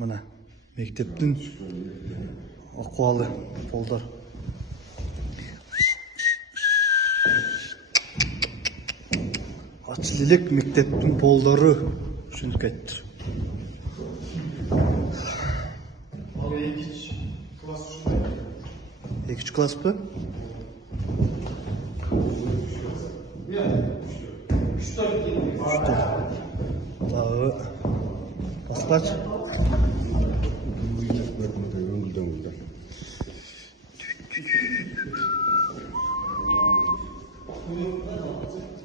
Мына мектептің ахуалы полдар. Атшылылық мектептің полдары үшін кеттір. Ал екінші класс үшін. Екінші класс па? Дағы басқач?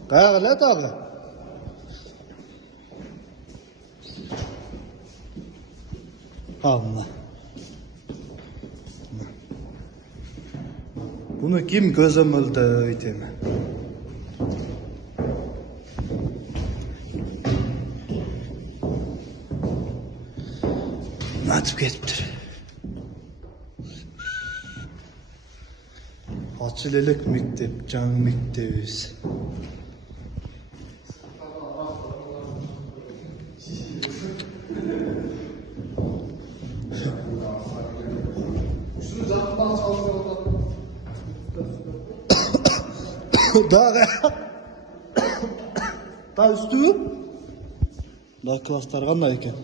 Қаяғы лә дағы? Мына. Бұны кім көзөмөлдө айтемі? Атып кетіптір. Атшылылық мектеп, жаңы мектебіз. Дағы. Та үстігі? Да кластар қандай екен?